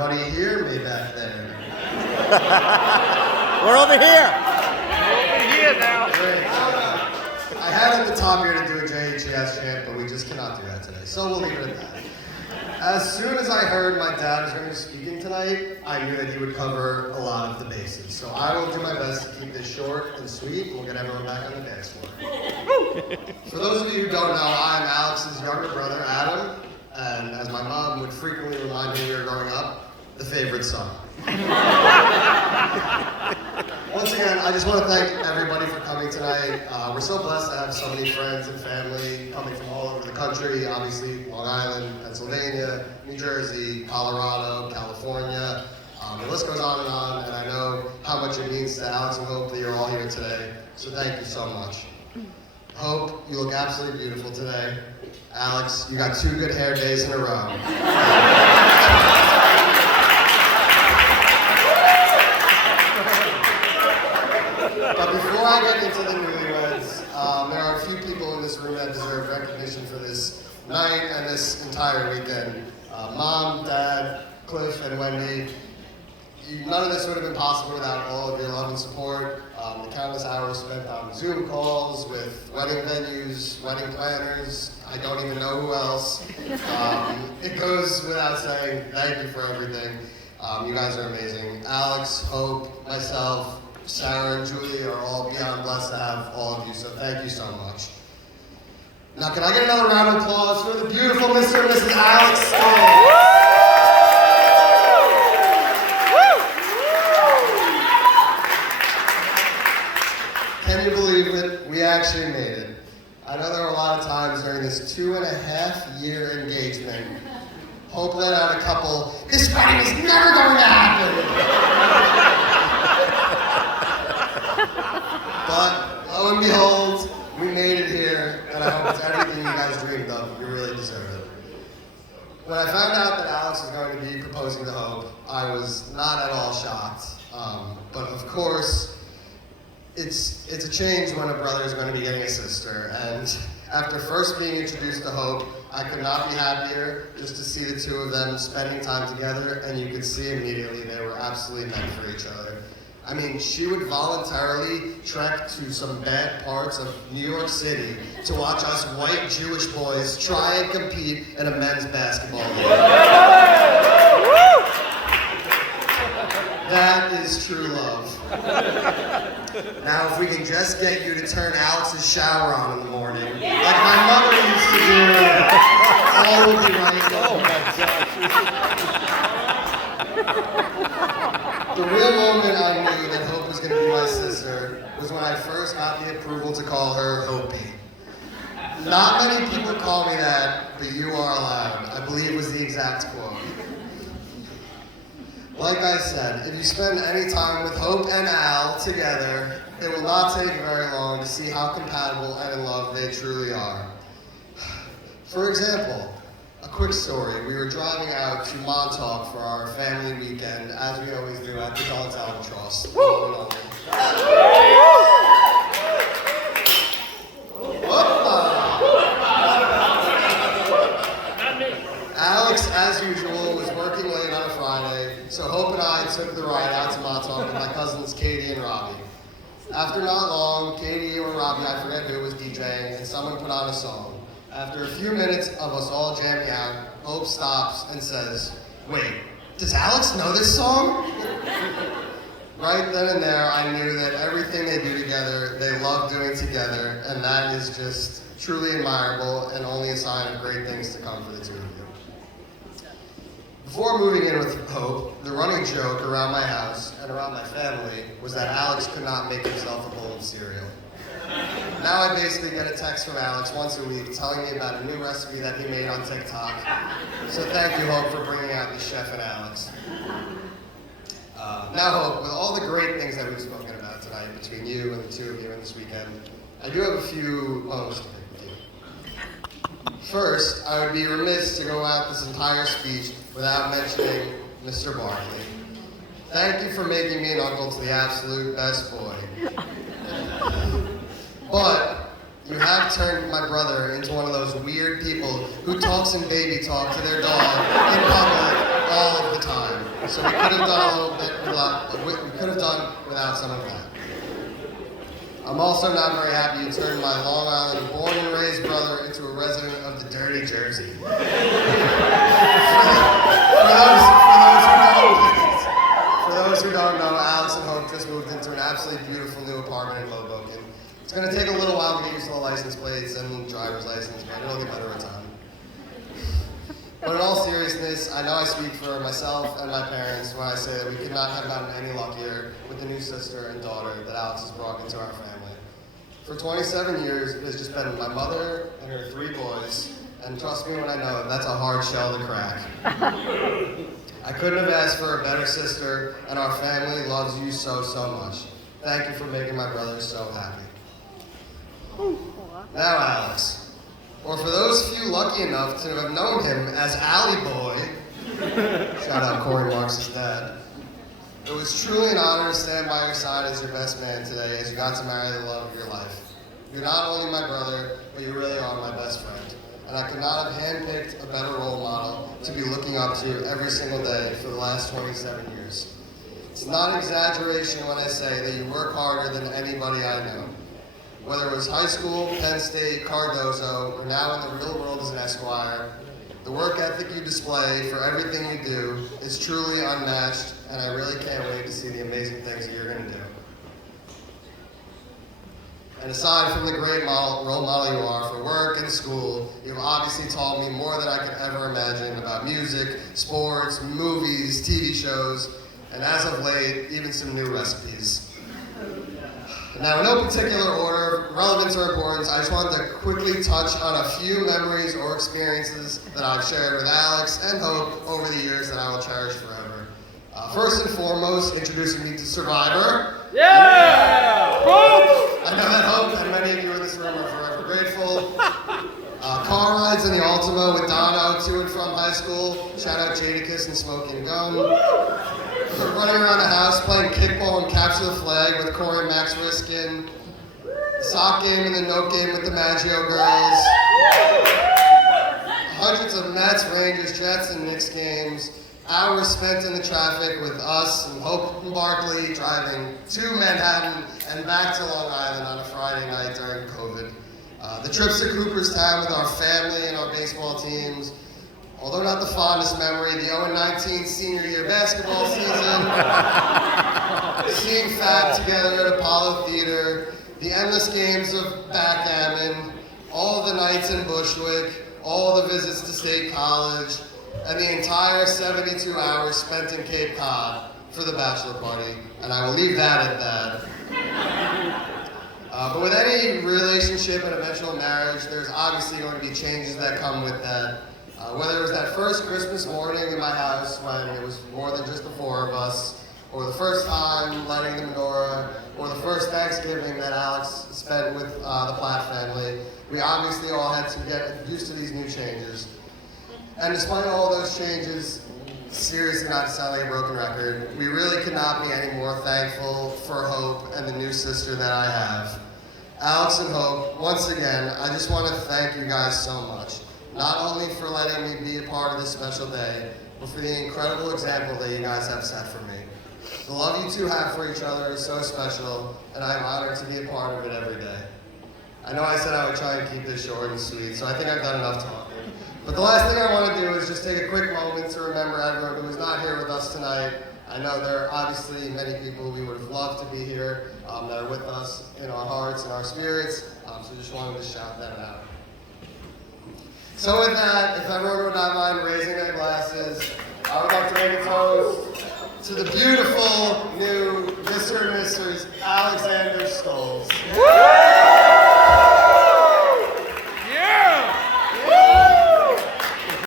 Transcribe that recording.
everybody hear me back there? We're over here. We're over here now. Great. I had at the top here to do a JHS chant, but we just cannot do that today, so we'll leave it at that. As soon as I heard my dad was going to be speaking tonight, I knew that he would cover a lot of the bases. So I will do my best to keep this short and sweet, and we'll get everyone back on the dance floor. For those of you who don't know, I'm Alex's younger brother, Adam, and as my mom would frequently remind me when we were growing up, the favorite son. Once again, I just want to thank everybody for coming tonight. We're so blessed to have so many friends and family coming from all over the country, obviously Long Island, Pennsylvania, New Jersey, Colorado, California. The list goes on, and I know how much it means to Alex and Hope that you're all here today, so thank you so much. Hope, you look absolutely beautiful today. Alex, you got 2 good hair days in a row. But before I get into the newlyweds, there are a few people in this room that deserve recognition for this night and this entire weekend. Mom, Dad, Cliff, and Wendy. None of this would have been possible without all of your love and support. The countless hours spent on Zoom calls with wedding venues, wedding planners, I don't even know who else. It goes without saying, thank you for everything. You guys are amazing. Alex, Hope, myself, Sarah, and Julie are all beyond blessed to have all of you, so thank you so much. Now, can I get another round of applause for the beautiful Mr. and Mrs. Alex Stoll? Can you believe it? We actually made it. I know there were a lot of times during this 2.5-year engagement, Hope let out a couple, this wedding is never going to happen. But lo and behold, we made it here, and I hope it's everything you guys dreamed of. You really deserve it. When I found out that Alex was going to be proposing to Hope, I was not at all shocked. But of course, it's a change when a brother is going to be getting a sister, and after first being introduced to Hope, I could not be happier just to see the two of them spending time together, and you could see immediately they were absolutely meant for each other. I mean, she would voluntarily trek to some bad parts of New York City to watch us white Jewish boys try and compete in a men's basketball league. That is true love. Now, if we can just get you to turn Alex's shower on in the morning, like my mother used to do, all will be right. Oh my gosh. The real moment I knew that Hope was going to be my sister was when I first got the approval to call her Opie. Not many people call me that, but you are allowed. I believe was the exact quote. Like I said, if you spend any time with Hope and Al together, it will not take very long to see how compatible and in love they truly are. For example, a quick story. We were driving out to Montauk for our family weekend, as we always do at the Dog's Albatross. Alex, as usual, was working late on a Friday, so Hope and I took the ride out to Montauk with my cousins Katie and Robbie. After not long, Katie or Robbie, I forget who, was DJing, and someone put on a song. After a few minutes of us all jamming out, Hope stops and says, "Wait, does Alex know this song?" Right then and there, I knew that everything they do together, they love doing together, and that is just truly admirable and only a sign of great things to come for the two of you. Before moving in with Hope, the running joke around my house and around my family was that Alex could not make himself a bowl of cereal. Now I basically get a text from Alex once a week telling me about a new recipe that he made on TikTok. So thank you, Hope, for bringing out the chef and Alex. Now, Hope, with all the great things that we've spoken about tonight between you and the two of you in this weekend, I do have a few moments to pick with you. First, I would be remiss to go out this entire speech without mentioning Mr. Barkley. Thank you for making me an uncle to the absolute best boy. But you have turned my brother into one of those weird people who talks in baby talk to their dog in public all of the time. So we could have done a little bit we could have done without some of that. I'm also not very happy you turned my Long Island born and raised brother into a resident of the dirty Jersey. For those who don't know, Alex and Hope just moved into an absolutely beautiful new apartment in Hoboken. It's going to take a little while to get used to the license plates and driver's license, but it'll get better with time. But in all seriousness, I know I speak for myself and my parents when I say that we could not have gotten any luckier with the new sister and daughter that Alex has brought into our family. For 27 years, it has just been my mother and her 3 boys, and trust me when I know that's a hard shell to crack. I couldn't have asked for a better sister, and our family loves you so, so much. Thank you for making my brothers so happy. Now, Alex. Or for those few lucky enough to have known him as Alley Boy, shout out Corey Marks' dad, it was truly an honor to stand by your side as your best man today as you got to marry the love of your life. You're not only my brother, but you really are my best friend. And I could not have handpicked a better role model to be looking up to every single day for the last 27 years. It's not an exaggeration when I say that you work harder than anybody I know. Whether it was high school, Penn State, Cardozo, or now in the real world as an Esquire, the work ethic you display for everything you do is truly unmatched, and I really can't wait to see the amazing things that you're going to do. And aside from the great role model you are for work and school, you've obviously taught me more than I could ever imagine about music, sports, movies, TV shows, and as of late, even some new recipes. Now, in no particular order, relevance or importance, I just wanted to quickly touch on a few memories or experiences that I've shared with Alex and Hope over the years that I will cherish forever. First and foremost, introducing me to Survivor. Yeah! Hope! I know that Hope and many of you in this room are forever grateful. Car rides in the Altima with Dono to and from high school. Shout out Jadakiss and Smoking Gun. Running around the house playing kickball and capture the flag with Corey and Max Riskin. The sock game and the note game with the Maggio girls. Hundreds of Mets, Rangers, Jets, and Knicks games. Hours spent in the traffic with us and Hope and Barkley driving to Manhattan and back to Long Island on a Friday night during COVID. The trips to Cooperstown with our family and our baseball teams. Although not the fondest memory, the 0-19 senior year basketball season, seeing Fab together at Apollo Theater, the endless games of backgammon, all the nights in Bushwick, all the visits to State College, and the entire 72 hours spent in Cape Cod for the bachelor party. And I will leave that at that. But with any relationship and eventual marriage, there's obviously going to be changes that come with that. Whether it was that first Christmas morning in my house when it was more than just the 4 of us, or the first time lighting the menorah, or the first Thanksgiving that Alex spent with the Platt family, we obviously all had to get used to these new changes. And despite all those changes, seriously not to sound like a broken record, we really could not be any more thankful for Hope and the new sister that I have. Alex and Hope, once again, I just want to thank you guys so much. Not only for letting me be a part of this special day, but for the incredible example that you guys have set for me. The love you two have for each other is so special, and I'm honored to be a part of it every day. I know I said I would try and keep this short and sweet, so I think I've done enough talking. But the last thing I want to do is just take a quick moment to remember everyone who is not here with us tonight. I know there are obviously many people we would have loved to be here that are with us in our hearts and our spirits, so just wanted to shout them out. So with that, if everyone would not mind raising their glasses, I would like to make a toast to the beautiful new Mr. and Mrs. Alexander Stolz.